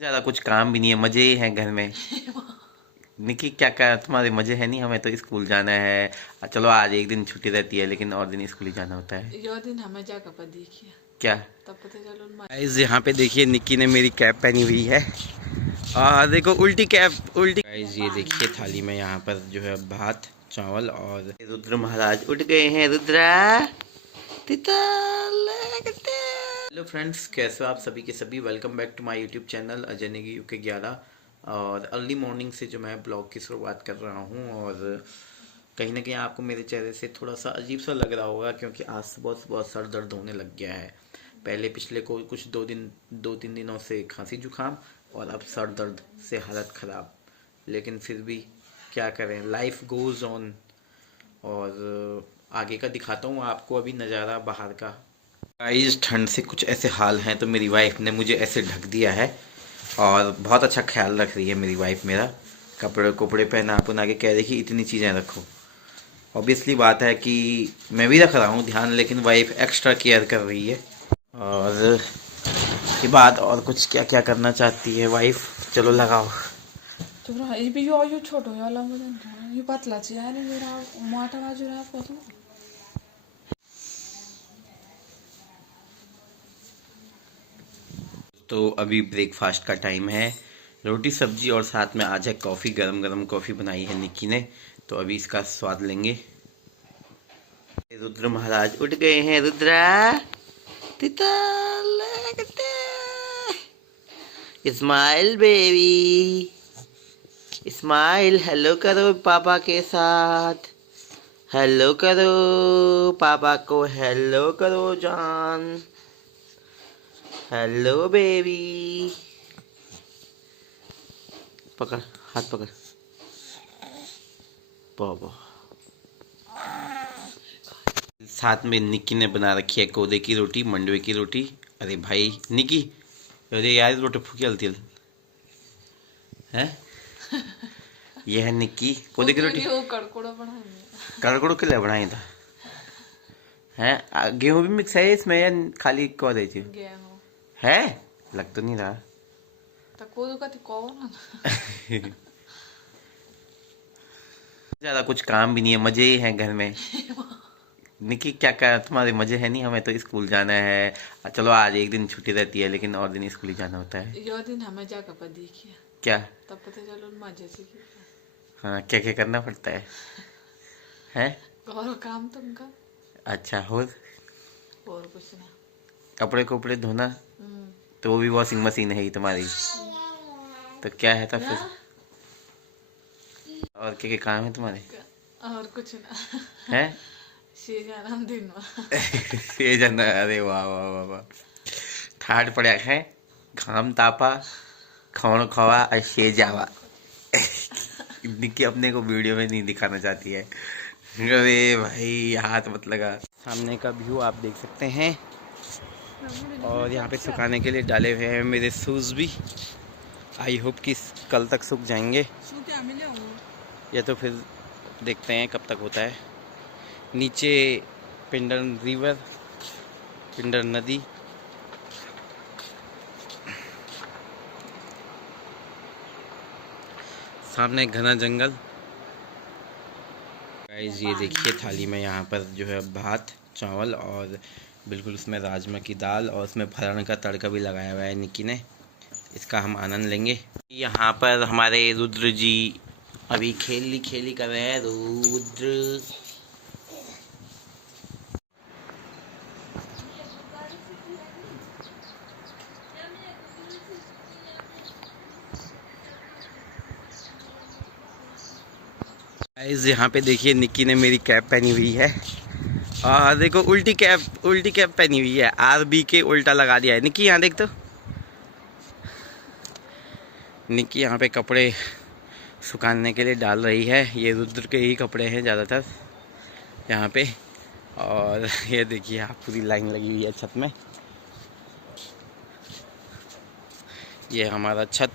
ज़्यादा कुछ काम भी नहीं है, मज़े ही हैं घर में। निकी क्या क्या तुम्हारे मज़े हैं? नहीं, हमें तो स्कूल जाना है। चलो आज एक दिन छुट्टी रहती है, लेकिन और दिन स्कूल ही जाना होता है। यो दिन हमें जाकर पर देखिए क्या तब पता चलो गाइस, यहाँ पे देखिए निक्की ने मेरी कैप पहनी हुई है। देखो उल्टी कैप उल्टी। गाइस ये देखिए थाली में यहाँ पर जो है भात चावल और रुद्र महाराज उठ गए हैं। रुद्रा हेलो फ्रेंड्स, कैसे हो आप सभी के सभी। Welcome back to my YouTube channel Ajay Negi UK 11। और अर्ली मॉर्निंग से जो मैं ब्लॉग की शुरुआत कर रहा हूँ, और कहीं ना कहीं आपको मेरे चेहरे से थोड़ा सा अजीब सा लग रहा होगा, क्योंकि आज सुबह बहुत सर दर्द होने लग गया है। पहले पिछले को कुछ 2-3 दिनों से खांसी जुकाम, और अब सर दर्द से हालत ख़राब। लेकिन फिर भी क्या करें, लाइफ गोज़ ऑन। और आगे का दिखाता हूँ आपको अभी नज़ारा बाहर का। गाइस ठंड से कुछ ऐसे हाल हैं, तो मेरी वाइफ ने मुझे ऐसे ढक दिया है और बहुत अच्छा ख्याल रख रही है मेरी वाइफ मेरा। कपड़े कपड़े पहना पुना के कह रही कि इतनी चीज़ें रखो। ऑब्वियसली बात है कि मैं भी रख रहा हूँ ध्यान, लेकिन वाइफ एक्स्ट्रा केयर कर रही है। और ये बात और कुछ क्या क्या करना चाहती है वाइफ, चलो लगाओ। ये भी यो छोटो यो लंबा ये पतला ची यार मेरा मोटा बाजू रहा पतला। तो अभी ब्रेकफास्ट का टाइम है। रोटी सब्जी और साथ में आज है कॉफ़ी, गरम गरम कॉफ़ी बनाई है निक्की ने। तो अभी इसका स्वाद लेंगे। रुद्र महाराज उठ गए हैं। Rudra smile baby smile. Hello करो पापा के साथ, हेलो करो पापा को, हेलो करो जान, हेलो बेबी। पकड़, हाथ पकड़ पापा। साथ में निक्की ने बना रखी है कोदे की रोटी, मंडवे की रोटी। अरे भाई निक्की, अरे यार रोटी फूकी हलती है। यह है निक्की कोदे की रोटी। कड़कड़ो के लिए बनाई था है। गेहूं भी मिक्स है इसमें या खाली कोदे थी? गेहूं है, लग तो नहीं रहा। ज्यादा कुछ काम भी नहीं है, मजे ही हैं घर में। निकी क्या क्या तुम्हारे मजे हैं? नहीं, हमें तो स्कूल जाना है। चलो आज एक दिन छुट्टी रहती है, लेकिन और दिन स्कूल ही जाना होता है। यो दिन हमें जाकर पर देखिए क्या तब पता चलो मजे से। हाँ, क्या क्या करना पड़ता है हैं? और काम तुमका अच्छा, और कुछ ना। कपड़े कपड़े धोना, तो वो भी वॉशिंग मशीन है ही तुम्हारी, तो क्या है तब फिर? और क्या क्या काम है तुम्हारे? और कुछ ना हैं? दिन ये जाना, अरे वाह वाह वाह वाह। ठाड पड़ा है, घाम तापा, खाना खवा और शे जावा। निक्की अपने को वीडियो में नहीं दिखाना चाहती है। अरे भाई हाथ मत लगा। सामने का व्यू आप देख सकते हैं, और यहाँ पे सुखाने के लिए डाले हुए हैं मेरे शूज़ भी। आई होप कि कल तक सूख जाएंगे, या तो फिर देखते हैं कब तक होता है। नीचे पिंडर रिवर, पिंडर नदी, सामने घना जंगल। गाइस ये देखिए थाली में यहाँ पर जो है भात चावल, और बिल्कुल उसमें राजमा की दाल, और उसमें फलन का तड़का भी लगाया हुआ है निक्की ने। इसका हम आनंद लेंगे। यहाँ पर हमारे रुद्र जी अभी खेली कर रहे हैं। रुद्र गाइस यहाँ पे देखिए निक्की ने मेरी कैप पहनी हुई है। देखो उल्टी कैप पहनी हुई है। आरबी के उल्टा लगा दिया है। निक्की यहाँ देख तो। निक्की यहाँ पे कपड़े सुखाने के लिए डाल रही है। ये रुद्र के ही कपड़े हैं ज़्यादातर यहाँ पे। और ये देखिए आप, पूरी लाइन लगी हुई है छत में। ये हमारा छत।